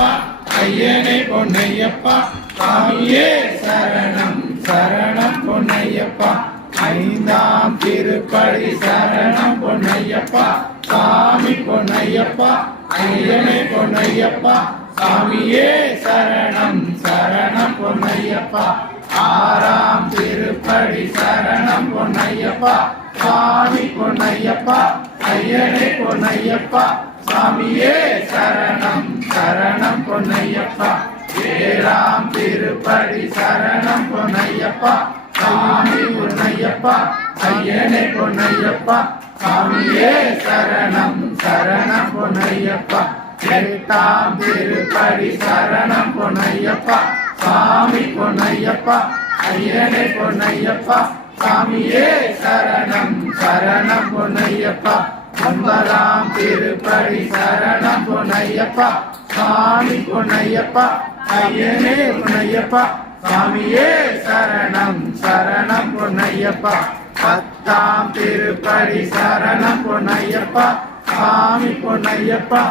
பொன்னையப்பா ஐயனே பொன்னையப்பா சாமியே சரணம் சரணம் பொன்னையப்பா ஐந்தாம் திருப்படி சரணம் பொன்னையப்பா சாமி பொன்னையப்பா ஐயனே பொன்னையப்பா சாமியே சரணம் சரணம் பொன்னையப்பா ஆறாம் திருப்படி சரணம் பொன்னையப்பா சாமி பொன்னையப்பா ஐயனே பொன்னையப்பா சாமியே சரணம் சரணம் பொன்னையப்பா ஏழாம் திருப்படி சரணம் பொன்னையப்பா சாமி பொன்னையப்பா ஐயனே பொன்னையப்பா சாமியே சரணம் சரணம் பொன்னையப்பா எட்டாம் திருப்படி சரணம் பொன்னையப்பா சாமி பொன்னையப்பா ஐயனே பொன்னையப்பா சாமியே சரணம் சரணம் பொன்னையப்பா ஒன்பதாம் திருப்படி சரணம் பொன்னையப்பா சாமி பொன்னையப்பா ஐயனே பொன்னையப்பா சாமியே சரணம் சரணம் பொன்னையப்பா பத்தாம் திருப்படி சரணம் பொன்னையப்பா சாமி பொன்னையப்பா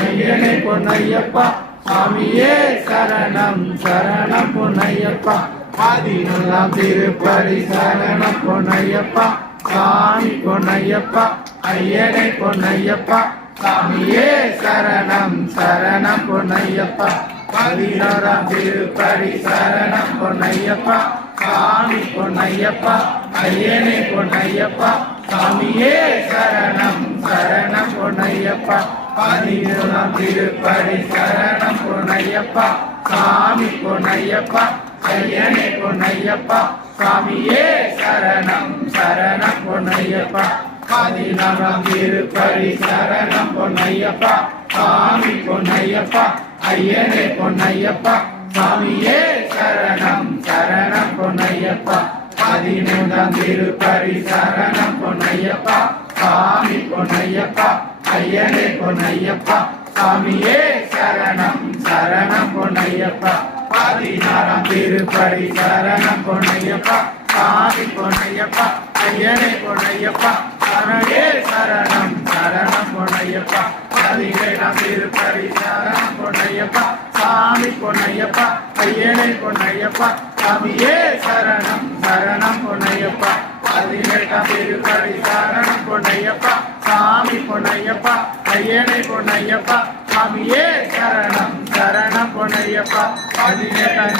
ஐயனே பொன்னையப்பா சாமியே சரணம் சரணம் பொன்னையப்பா பதினொன்றாம் திருப்படி சரணம் பொன்னையப்பா சாமி பொன்னையப்பா ஐயனே பொன்னையப்பா சாமியே சரணம் சரணம் பொன்னையப்பா பதினோராம் திருப்படி சரணம் பொன்னையப்பா சாமி பொன்னையப்பா ஐயனே பொன்னையப்பா சாமியே சரணம் சரணம் பொன்னையப்பா பதினேழாம் திருப்படி சரணம் பொன்னையப்பா சாமி பொன்னையப்பா ஐயனே பொன்னையப்பா சாமியே சரணம் சரணம் பொன்னையப்பா பதினாறாம் திருப்படி சரணம் பொன்னையப்பா சாமி பொன்னையப்பா ஐயனே பொன்னையப்பா சாமியே சரணம் சரணம் பொன்னையப்பா பதிமூன்றாம் திருப்படி சரணம் பொன்னையப்பா சாமி பொன்னையப்பா ஐயனே பொன்னையப்பா சாமியே சரணம் சரணம் பொன்னையப்பா பதினாறாம் திருப்படி சரணம் பொன்னையப்பா சாமி பொன்னையப்பா ஐயனே பொன்னையப்பா சாமியே சரணம் சரணம் பொன்னையப்பா பதினேழாம் திருப்படி சரணம் பொன்னையப்பா சாமி பொன்னையப்பா ஐயனே பொன்னையப்பா சாமியே சரணம் சரணம் பொன்னையப்பா பதினெட்டாம் திருப்படி சரணம் பொன்னையப்பா சாமி பொன்னையப்பா ஐயனே பொன்னையப்பா சாமியே சரணம் சரணம் பொன்னையப்பா பதினெட்டாம்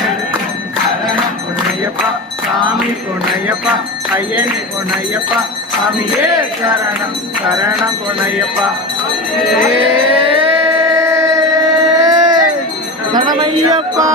சரணம் பொன்னையப்பா சாமி பொன்னையப்பா ஐயனே பொன்னையப்பா சாமியே சரணம் சரணம் பொன்னையப்பா சரணமையப்பா.